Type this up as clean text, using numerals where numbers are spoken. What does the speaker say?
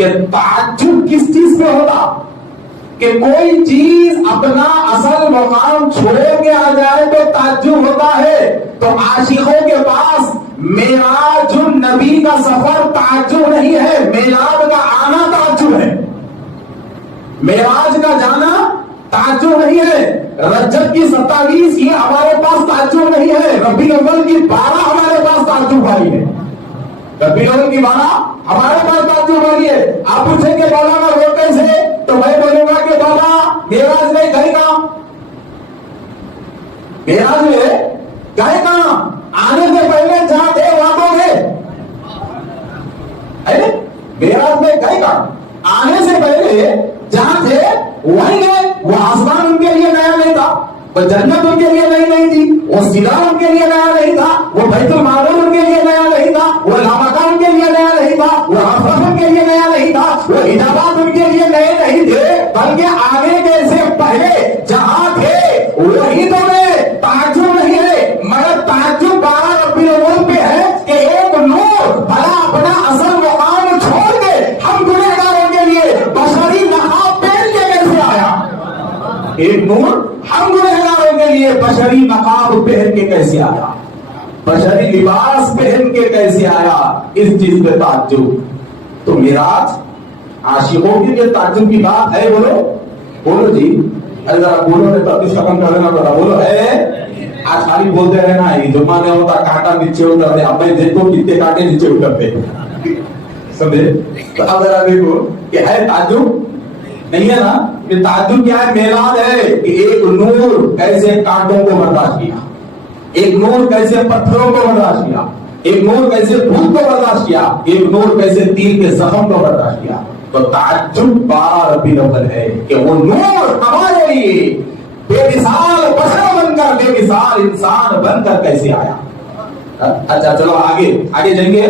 कि ताज्जुब किस चीज पे होगा कि कोई चीज अपना असल मकाम छोड़ के आ जाए तो ताज्जुब होता है। तो आशिकों के पास मेराजुन नबी का सफर ताज्जुब नहीं है, मेराज का आना ताज्जुब है। मेराज का जाना ताज्जुब नहीं है। रजब की 27 ये हमारे पास ताज्जुब नहीं है। रबीउल अव्वल की 12 हमारे पास ताज्जुब वाली है। रबीउल अव्वल की 12 हमारे पास ताज्जुब वाली है। आप पूछेंगे मौलाना वो कैसे, तो मैं बोलूंगा कि बाबा मेराज में गए कहां, मेराज में गए कहां, आने से पहले जहां थे वहां तो थे। मेराज में गए कहां, आने से पहले जहां थे वहीं गए। वो आसमान उनके लिए नया नहीं था, वो जन्नत उनके लिए नई नहीं थी, वो सिला उनके लिए नया नहीं था, वो बैतुल मामूर उनके लिए नया नहीं था, वो लामका उनके लिए नया नहीं था, वो अरफत उनके लिए नया नहीं था, वो हिजाबात उनके लिए नए नहीं थे, बल्कि आगे जैसे पहले जहां थे वही तो थे। ताज्जुब नहीं है, मगर ताज्जुब 12 रबीउल अव्वल पे है कि एक नूर भला अपना असल मकाम छोड़ के हम गुनहगारों के लिए बशरी नकाब पहन के कैसे आया। एक नूर हम गुनहगारों के लिए बशरी नकाब पहन के कैसे आया, बशरी लिबास पहन के कैसे आया, इस चीज पे ताज्जुब। तो मेराज आशिकों के लिए ताज्जुब की बात है। बोलो बोलो जी, अरे जरा बोलो, ने तब्दील खत्म कर देना पड़ा। बोलो है, आज खाली बोलते रहे ना, ये जुम्मा ने होता कांटा नीचे उतरते, अब मैं देखो कितने कांटे नीचे उतरते, समझे। तो अब जरा देखो कि है ताज्जुब नहीं है ना। ये ताज्जुब क्या है, मेलाद है कि एक नूर कैसे कांटों को बर्दाश्त किया, एक नूर कैसे पत्थरों को बर्दाश्त किया, एक नूर कैसे भूख को बर्दाश्त किया, एक नूर कैसे तीर के जख्म को बर्दाश्त किया। तो ताज्जुब 12 रबीउल अव्वल है कि वो नूर हमारे लिए बेमिसाल बशर बनकर, बेमिसाल इंसान बनकर कैसे आया। अच्छा चलो आगे आगे जाएंगे।